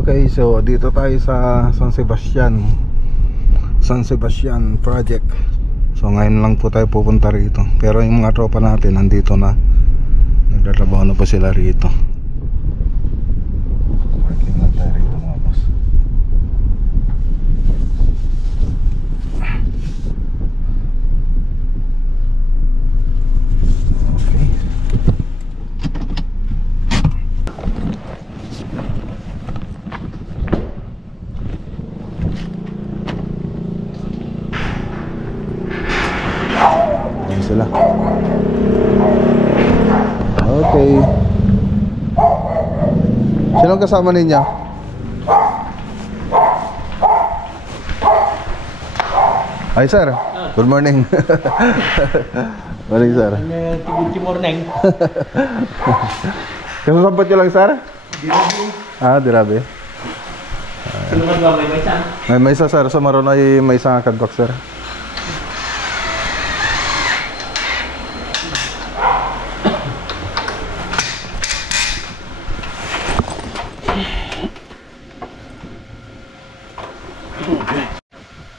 Okay, so dito tayo sa San Sebastian project. So ngayon lang po tayo pupunta rito. Pero yung mga tropa natin nandito na. Nagtatrabaho na po sila rito. Parking lang tayo rito mga boss. Sila. Okay. Sinong kasama ninyo? Hi sir. Good morning. Morning sir. Good morning. Kasasampat nyo lang sir? Dirabi. Ah, dirabi. Sino ka ba? May maysa? May maysa sir. So maroon ay maysa nga kadbak sir.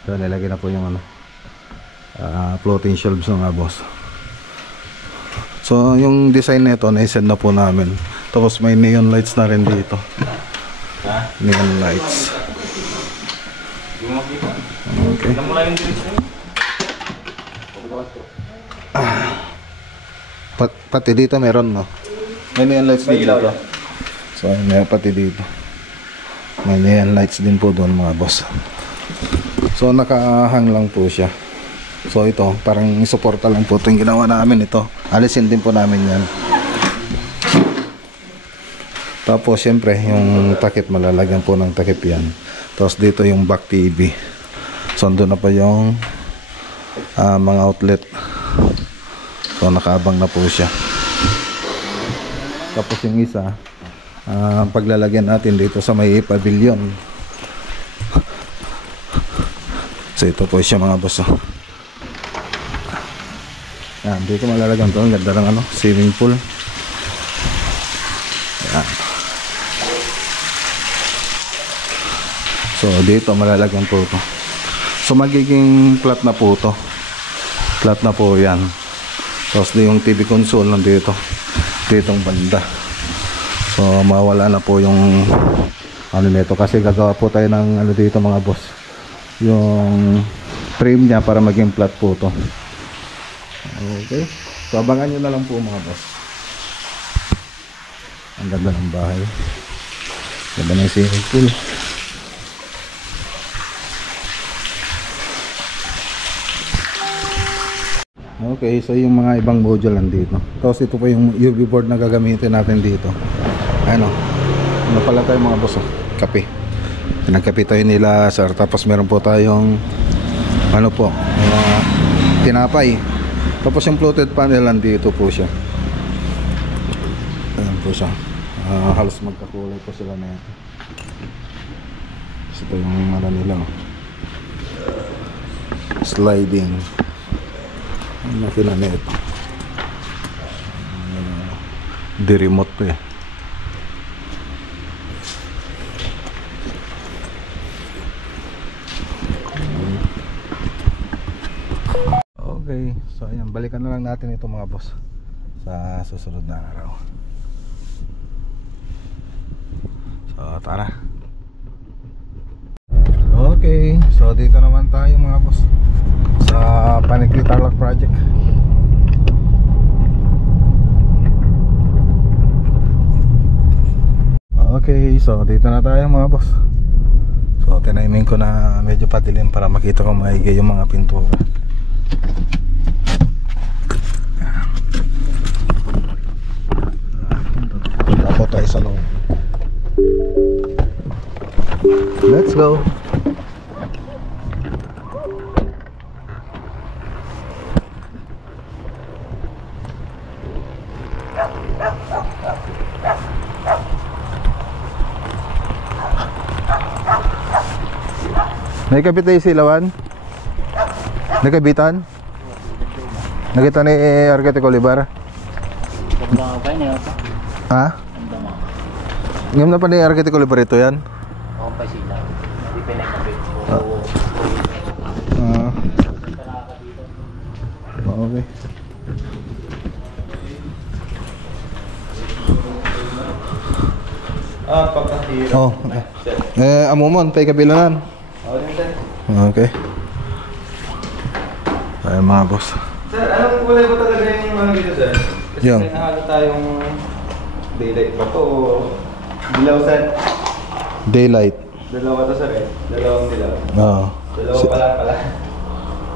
So nilagay na po yung floating shelves nga boss. So yung design nito na-send na po namin. Tapos may neon lights na rin dito. Neon lights. Okay. Pati dito meron no. May neon lights din dito. So may pati dito. May neon lights din po doon mga boss. So nakahang lang po siya. So ito parang suporta lang po itong ginawa namin ito. Alisin din po namin yan. Tapos syempre yung takip, malalagyan po ng takip yan. Tapos dito yung back TV. So andun na pa yung mga outlet. So nakaabang na po siya. Tapos yung isa paglalagyan natin dito sa may pavilion. So ito po siya mga boss. Yan, dito malalagyan to. Ang ganda ng swimming pool. Yan. So dito malalagyan po ito. So magiging flat na po ito. Flat na po yan. Tapos yung TV console nandito. Ditong banda. So mawala na po yung nito. Kasi gagawa po tayo ng dito mga boss. Yung frame niya para maging flat po to. Okay, so abangan nyo na lang po mga boss. Ang ganda ng bahay, ganda ng swimming pool. Okay, so yung mga ibang module nandito. Tapos ito po yung UV board na gagamitin natin dito. Ano pala tayo mga boss, kape. Pinagkape tayo nila sir. Tapos meron po tayong tinapay. Tapos yung floated panel nandito po siya. Ayan po siya. Halos magkakulay po sila na ito. Ito yung nila sliding. Ang makina na ito. Di remote to eh. Okay, so ayan, balikan na lang natin ito mga boss sa susunod na araw. So tara. Okay, so dito naman tayo mga boss sa Panigli Tarlac project. Okay, so dito na tayo mga boss. So tinaimin ko na medyo patilim para makita ko maigi yung mga pintura. Punta po tayo sa loob. Let's go. Nakikabit tayo silawan? Nakabitan? Nakita ni Architect Oliver? Ha? Ngayon na pa ni Architect Oliver ito yan? bumili. Pagkahirap. Oh. Amumon, pay kabilanan. Oo din, sir. Okay. Ayan mga boss. Sir, anong kulay ba talaga yung ano dito, sir? Kasi Yung. may nahalo tayong daylight ba to o dilaw, sir? Daylight. Dalawa to, sir eh. Dalawang dilaw. Oo. Dalawa pala.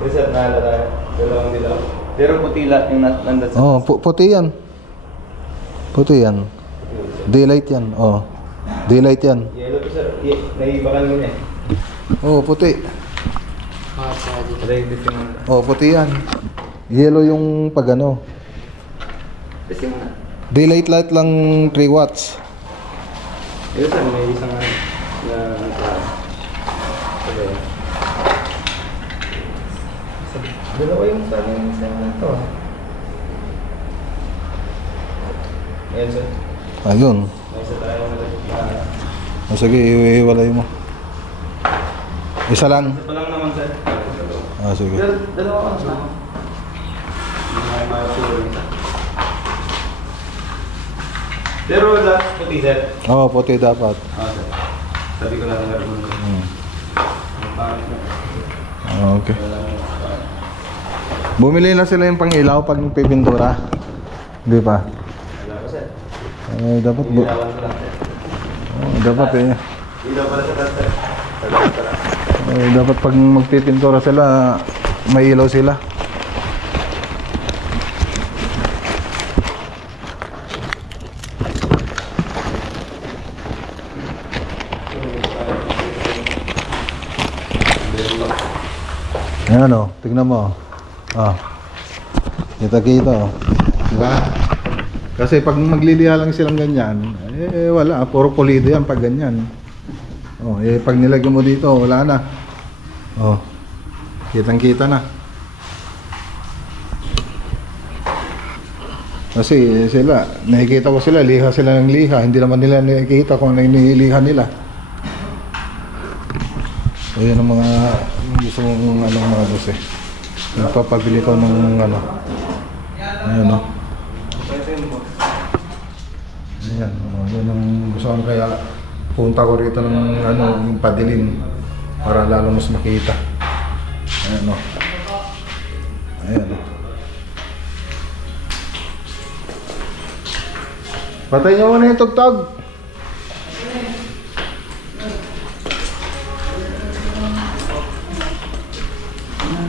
Yes, sir, nahalo tayo. Dalawang dilaw. Pero puti lahat yung nandun sa... Oh, puti yan. Puti yan. Daylight yan. Oh. Daylight yan. Yellow to, sir. Naiiba ka naman eh. Oh, puti. Like this yung... Oh, puti yan. Yellow yung pag ano. Kasi mo na. Daylight light lang 3 watts. Ito, sir, may isang na... Dalawa yung sa amin sa ito. Ayan, sir. Ayun. May isa tayo na... Oh, sige, iwalay mo. Isa lang. Isa pa lang naman, sir. Ah, sige. Dalawa ka na. Pero wala, puti, sir. Oh, puti dapat. Sir. Sabi ko lang na gano'n. Oh, okay. Bumili na sila yung pang-ilaw pag pipintura. Di ba? Wala ko, sir. Dapat Ilawan ko lang, sir. dapat Ilaw pala sa sir. dapat pag magpipintura sila, may ilaw sila. Ayan o, tignan mo. Kita-kita o. Diba? Kasi pag magliliha lang silang ganyan, wala, puro pulido yan pag ganyan. Pag nilagyan mo dito, wala na. Kitang-kita na. Kasi sila, nakikita ko sila, liha sila ng liha. Hindi naman nila nakikita kung ano yung niliha nila. Ayan ang mga gusto mong mga boss eh. Nagpapabili ko ng ano. Ayan o. Ayan, yun ang gusto ko, kaya punta ko rito ng yung padilim para lalo mas makita. Ayan o. Ayan o. Patay niyo muna yung tugtog.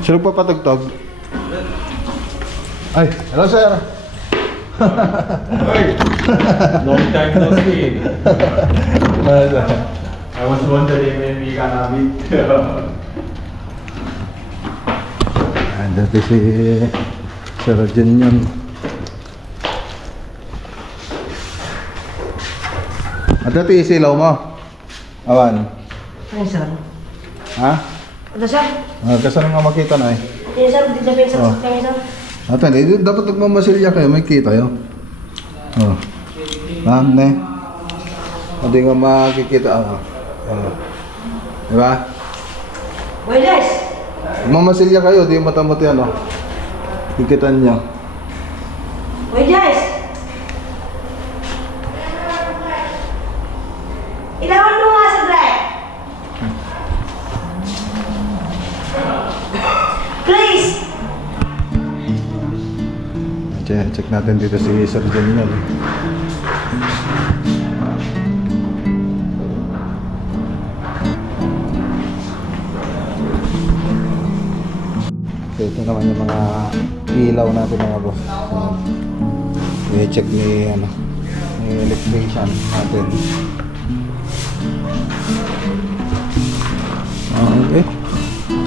Sino pa patugtog? Ay, hello sir. Long time no see. I was wondering when we gonna meet. Dati si Sir Jen yun. Dati isilaw mo? Awan? Ay, sir. Ha? Ito, sir. Kasano nga makita na eh? Yes, sir. Dito sa sir. Oh. Kami, sir. Dapat nagmamasilya kayo, may kita yun. Ne? Hindi nga makikita. Diba? Boy, guys. Nagmamasilya kayo, di mata-mata yan. Kikitan nyo. Boy, guys. Ilawan mo nga sa drive. Please. Check natin dito si Sir Jen yun. So, ito naman yung mga ilaw natin mga boss. I-check ni electrician natin. Okay.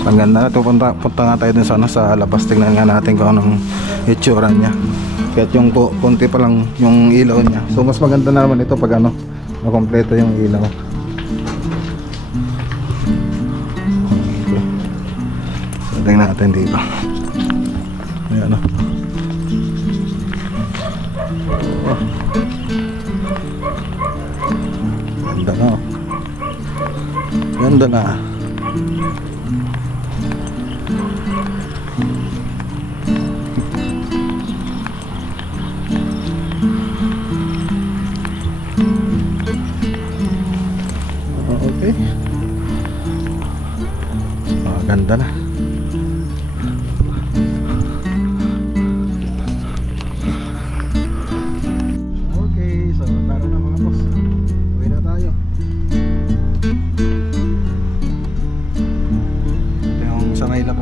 Ang ganda na ito. Punta nga tayo dun sana sa labas. Tingnan nga natin kung anong itsura niya. Kahit yung konti pa lang yung ilaw niya. So mas maganda na naman ito pag makompleto yung ilaw. Okay. So tingnan natin dito. Ayan o. Ganda na o. Ganda na.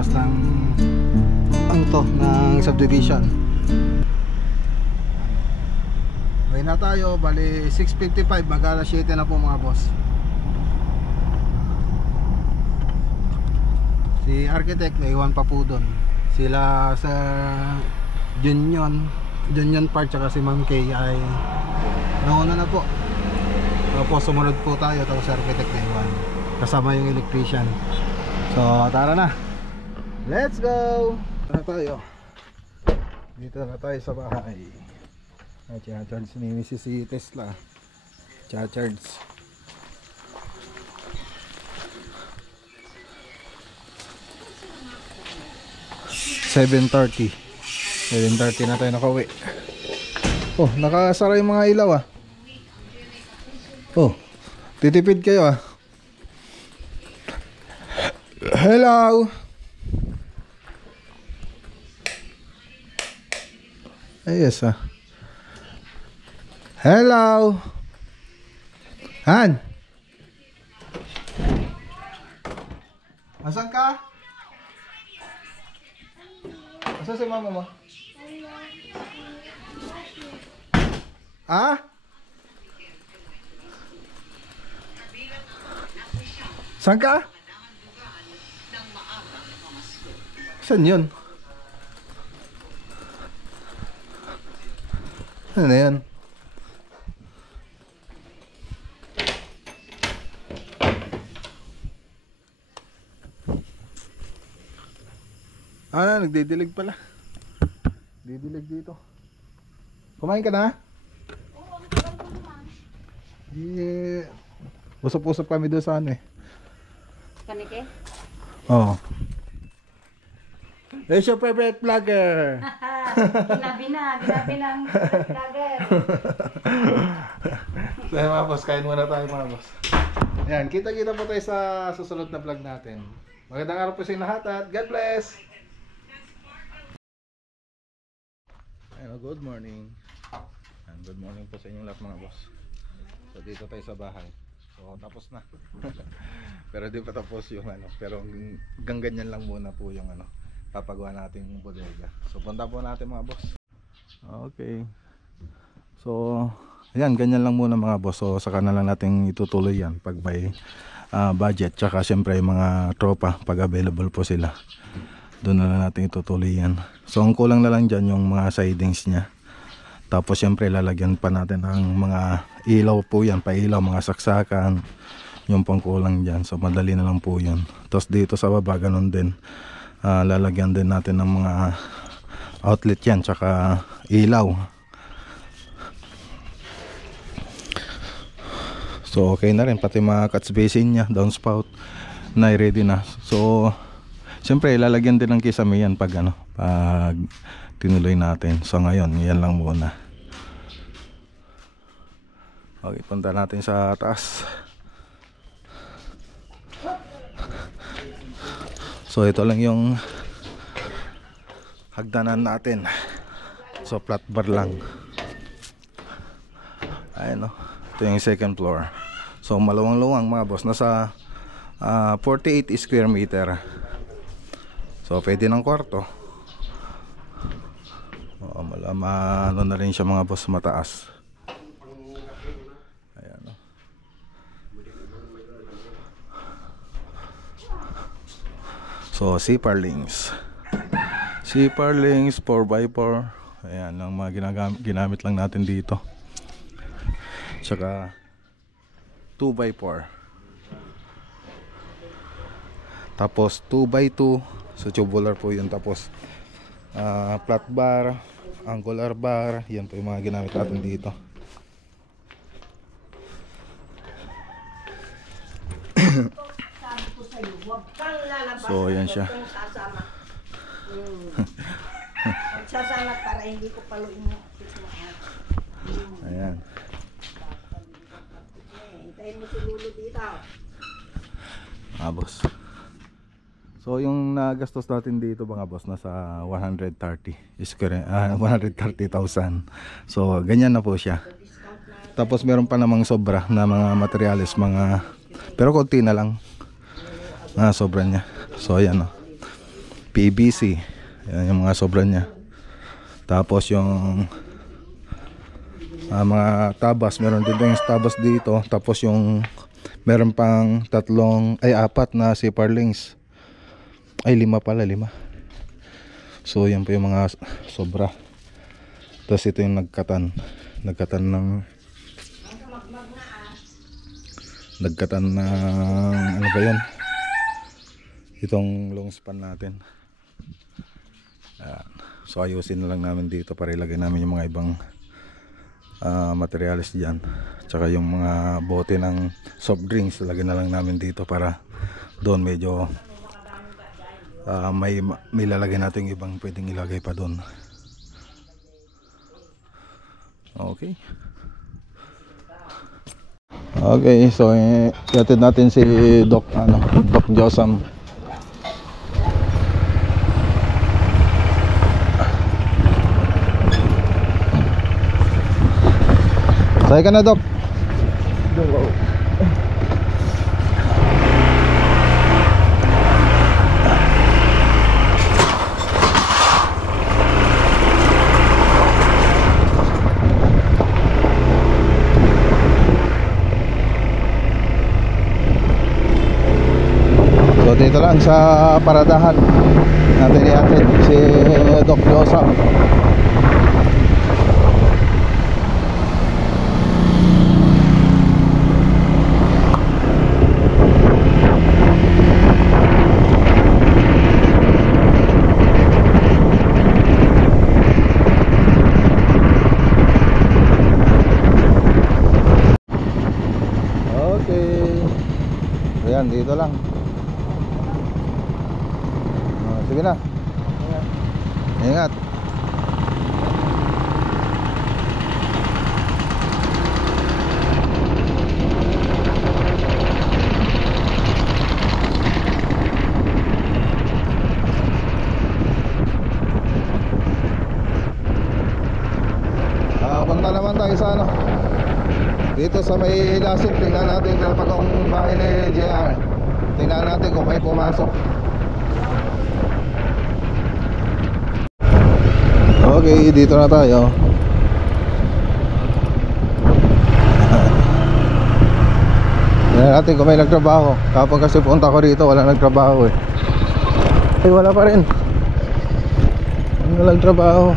labas ng ano to, ng subdivision. Okay na tayo, bali 6:55, mag-alas 7 na po mga boss. Si architect naiwan pa po doon. Sila sa Union Park tsaka si Ma'am Kay ay nauna na po. Tapos sumunod po tayo, tapos si architect naiwan kasama yung electrician. So tara na, let's go. Tara tayo, dito na tayo sa bahay. Charge ni Mrs. si Tesla. Charge 7:30 na tayo nakauwi. Oh, nakasara yung mga ilaw ah. Oh, titipid kayo ah. Hello. Ayos ah. Hello. Han. Asan ka? Asan si mama mo? Ah? Saan ka? Saan yun? Ano na yan? Ah, nagdidilig pala. Didilig dito. Kumain ka na? Oo, usap-usap kami doon sa ano eh. Kanike? Oo. It's your favorite vlogger. Ginabi na ang vlogger. So mga boss, kain muna tayo mga boss. Ayan, kita-kita po tayo sa susunod na vlog natin. Magandang araw po sa inyo lahat at God bless! Ayan, good morning. Ayan, good morning po sa inyo lahat mga boss. So dito tayo sa bahay. So tapos na. Pero di pa tapos yung ano. Pero hanggang ganyan lang muna po yung ano, papagawa natin yung bodega. So punta po natin mga boss. Okay. So ayan, ganyan lang muna mga boss. So saka na lang natin itutuloy yan pag may budget. Tsaka syempre yung mga tropa pag available po sila. Doon na lang natin itutuloy yan. So ang kulang na lang dyan yung mga sidings nya. Tapos syempre lalagyan pa natin ng mga ilaw po yan. Pailaw, mga saksakan. Yung pangkulang dyan. So madali na lang po yun. Tapos dito sa baba ganun din. Lalagyan din natin ng mga outlet yan. Tsaka ilaw. So okay na rin. Pati mga catch basin nya, downspout na ready na. So siyempre lalagyan din ng kisame yan pag ano, pag tinuloy natin. So ngayon, yan lang muna. Okay, punta natin sa taas. So ito lang yung hagdanan natin. So flat bar lang. Ayan o. Ito yung second floor. So maluwang-luwang mga boss. Nasa 48 square meter. So pwede ng kwarto. Ano na rin siya mga boss, mataas. Ayan o. So Siparlings 4x4. Ayan ang mga ginamit lang natin dito. Tsaka 2x4. Tapos 2x2. So tubular po yun. Tapos flat bar, angular bar. Yan po yung mga ginamit natin dito. So yan siya. Magsasama para hindi ko paluin mo. Ayan. Hintayin mo si Lulu dito. Boss. So yung nagastos natin dito mga boss nasa 130,000. So ganyan na po siya. Tapos meron pa namang sobra na mga materyales, pero konti na lang na sobra niya. So ayan o. PVC. Yan yung mga sobra niya. Tapos yung mga tabas, meron din yung tabas dito. Tapos yung meron pang apat na zipper links. Ay 5 pala, 5. So yan po yung mga sobra. Tapos ito yung nagkatan ng ano ba yan, itong long span natin. So ayusin na lang namin dito para ilagay namin yung mga ibang materials dyan, tsaka yung mga bote ng soft drinks lagay na lang namin dito para doon medyo may lalagay natin yung ibang pwedeng ilagay pa doon. Okay, so ihatid natin si Doc Josam. Sakay ka na, Doc. So dito lang sa paradahan natin ihatid si Doc Josam. Ayan, dito lang. Sige na. Ingat. Punta naman tayo sa dito sa may Lasik. Tingnan natin kapag ang bahay ni JR. Tingnan natin kung may pumasok. Okay, dito na tayo. Tingnan natin kung may nagtrabaho. Kapag kasi punta ko rito wala nagtrabaho eh. Ay wala pa rin. Wala nagtrabaho.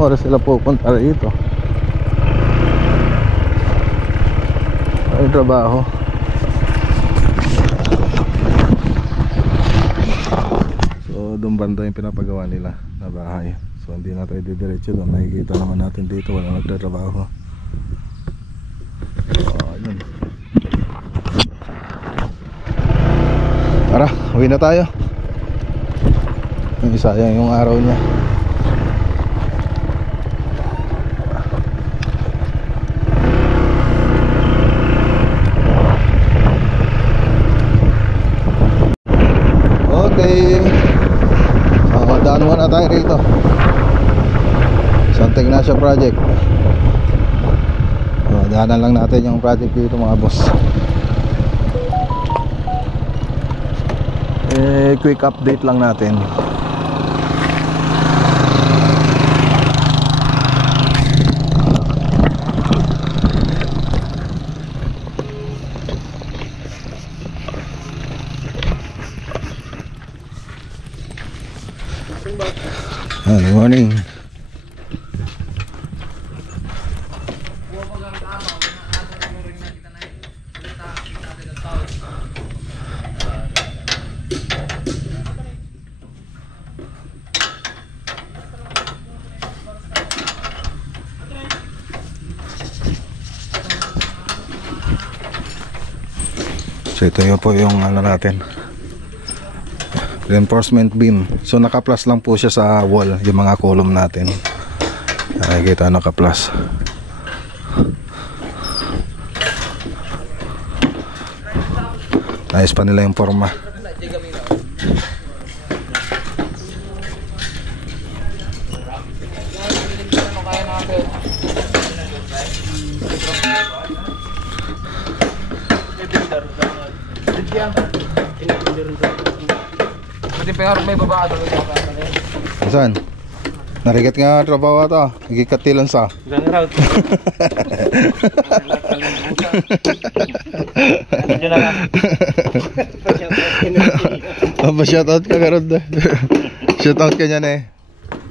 Oras sila pupunta rito. Ay trabaho. So doon banda yung pinapagawa nila na bahay. So hindi na tayo didiretso doon. Nakikita naman natin dito wala nagtatrabaho. Yun. Tara, uwi na tayo. Sayang yung araw niya. Okay. Daan muna tayo rito Santa Ignacia project. Daanan lang natin yung project dito mga boss. Quick update lang natin. Good morning. So ito yun po yung ano natin, reinforcement beam. So naka-plus lang po siya sa wall, yung mga column natin. Nakikita naka-plus. Nice pa nila yung forma. Buti pa nga may babado. Saan? Narigat nga trabaho ito. Nagikatilan sa. Gang route. Ano na nga? Shoutout ka karod. Shoutout ka niyan eh.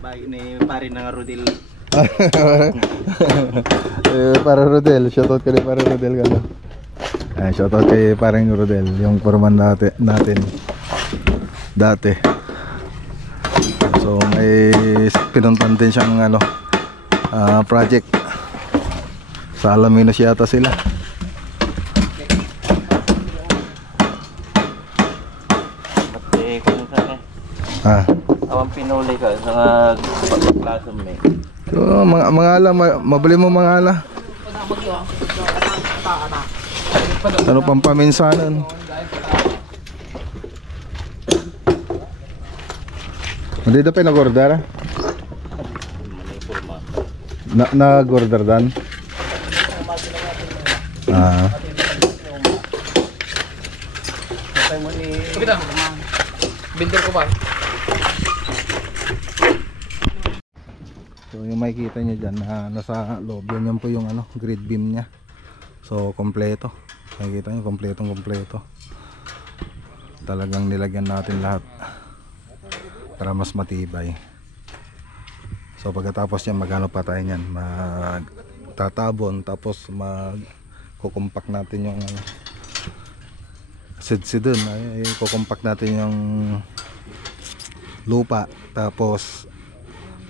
Bagay ni pare ng Rodel. Para Rodel, shoutout ka ni para Rodel ka lang. Shoutout kay parang Rodel, yung foreman natin dati. So may pinuntan din siyang project sa Alaminos yata sila. Kung saan awang pinuli ka sa klasong may. So mga ala, mabili mo mga ala. Ano pang paminsanan? Hindi na pinag-order? Nag-order dan? Binter ko ba? So yung makikita nyo dyan na nasa loob, yan po yung grid beam nya. So kompleto. Makikita nyo, kompleto. Talagang nilagyan natin lahat para mas matibay. So pagkatapos yan, magano pa tayo nyan, magtatabon, tapos kukumpak natin yung sidsidon, kukumpak natin yung lupa, tapos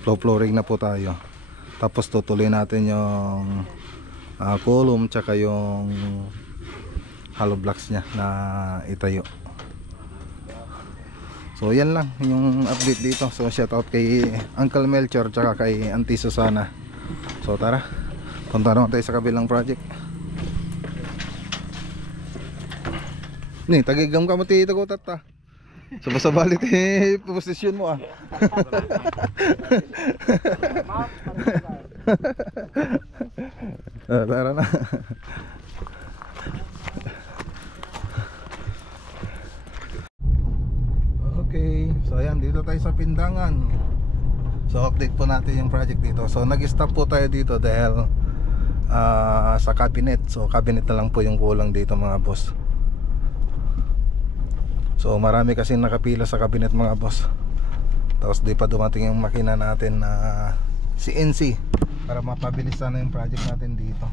flooring na po tayo, tapos tutuloy natin yung column tsaka yung hollow blocks nya na itayo. So yan lang yung update dito. So shout out kay Uncle Melchor tsaka kay Auntie Susana. So tara, punta naman tayo sa kabilang project. Ni tagigam ka mo ti tagutat ta. Sabali ti posisyon mo ah. Tara na. Okay, so ayan, dito tayo sa Pindangan. So update po natin yung project dito. So nag-stop po tayo dito dahil sa cabinet. So cabinet na lang po yung kulang dito mga boss. So marami kasi nakapila sa cabinet mga boss. Tapos di pa dumating yung makina natin na CNC para mapabilis sana yung project natin dito.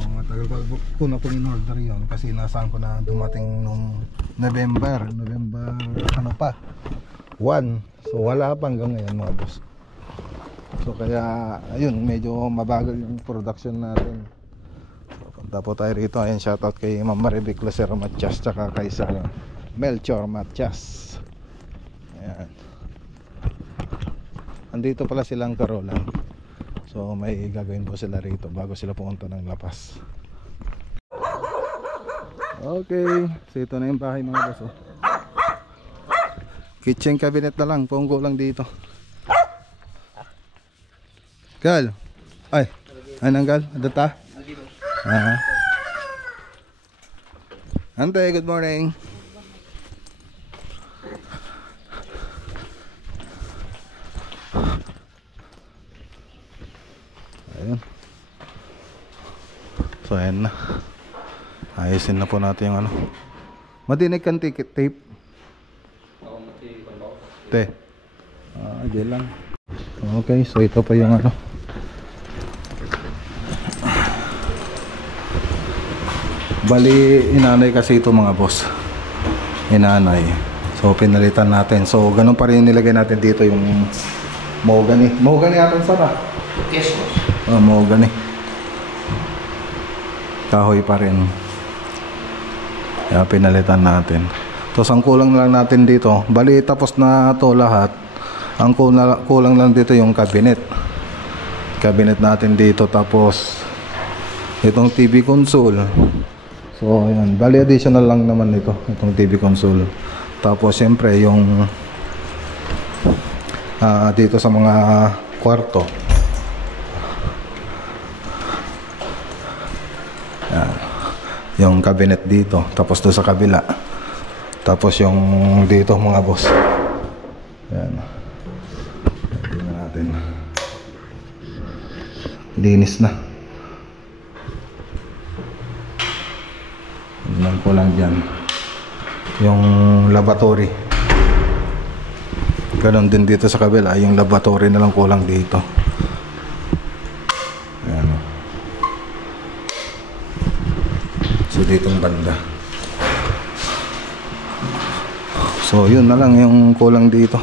Matagal ko na pong in-order yun kasi nasaan ko na dumating nung November ano pa 1. So wala pa hanggang ngayon mga boss. So kaya ayun, medyo mabagal yung production natin. So punta po tayo rito. Ayan, shoutout kay Ma'am Marivic Lucero Matias tsaka kay Sir Melchor Matias. Ayan, andito pala silang Carolan. So may gagawin po sila rito bago sila pumunta ng Lapas. Okay, so ito na yung bahay mga boss. Kitchen cabinet na lang, punggo lang dito. Gal. Ay, anong gal? Data? Ante, good morning. Ayun. So ayan na. Ayusin na po natin yung madinig kang ticket tape. Te. Diyan lang. Okay, so ito pa yung bali inanay kasi ito mga boss. Inanay. So pinalitan natin. So ganun pa rin nilagay natin dito yung mahogany. Mahogany atin sana. Yes, boss. Mahogany. Kahoy pa rin. Kaya pinalitan natin. Tapos ang kulang lang natin dito, bali tapos na to lahat. Ang kulang lang dito yung cabinet. Cabinet natin dito, tapos itong TV console. So ayan, bali additional lang naman ito, itong TV console. Tapos siyempre yung dito sa mga kwarto. Ayan, yung cabinet dito, tapos doon sa kabila Tapos yung dito mga boss. Ayan. Tingnan natin. Linis na. Tingnan ko lang dyan. Yung lavatory. Ganon din dito sa kabila. Yung lavatory na lang kulang dito. Ayan. So ditong banda. So yun na lang yung kulang dito.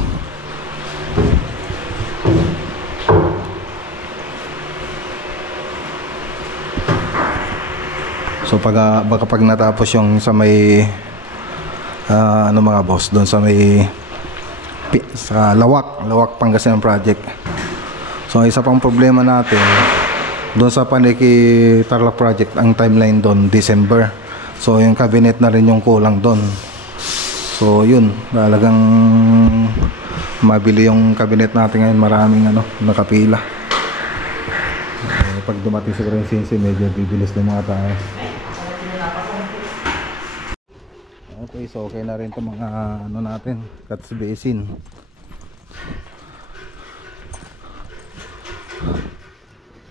So baka pag natapos yung sa may ano mga boss, doon sa may sa Lawak Pangasinan project. So isa pang problema natin doon sa Paniki Tarlac project, ang timeline doon December. So yung cabinet na rin yung kulang doon. So yun, talagang mabili yung cabinet natin ngayon, maraming nakapila. Pag dumating siguro yung sinsi, medyo bibilis ng mga tao. Okay, so okay na rin itong mga natin, cuts basin.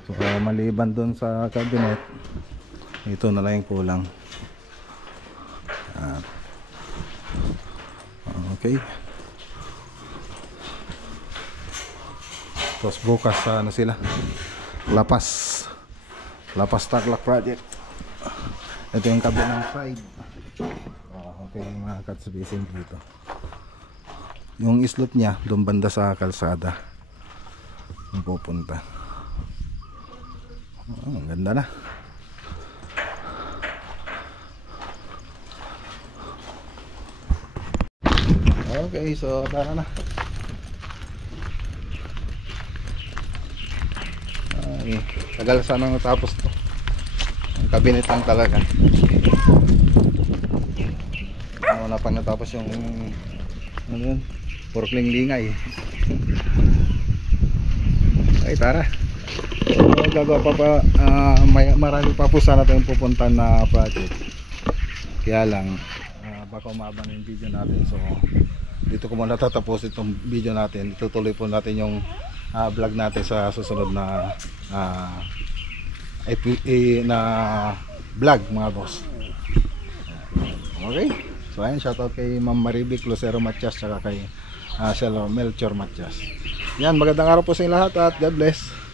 So maliban doon sa cabinet, ito na lang yung kulang. Okay. Tapos bukas sila Lapas Tarlac project. Ito yung kabilang side. Okay, mga cuts basin dito. Yung islop niya doon banda sa kalsada yung pupunta. Ang ganda na. Okay, so tara na. Ay, tagal sana natapos to. Ang cabinet lang talaga. Wala pang natapos yung yun, porkling lingay. Ay, tara. So, gagawa pa marami pa po sana tayong pupuntahan na project. Kaya lang baka umaba na yung video natin. So dito ko muna tatapos itong video natin. Itutuloy po natin yung vlog natin sa susunod na vlog mga boss. Okay, so ayan, shoutout kay Ma'am Marivic Lucero Matias tsaka kay Melchor Matias. Yan, magandang araw po sa inyo lahat at God bless.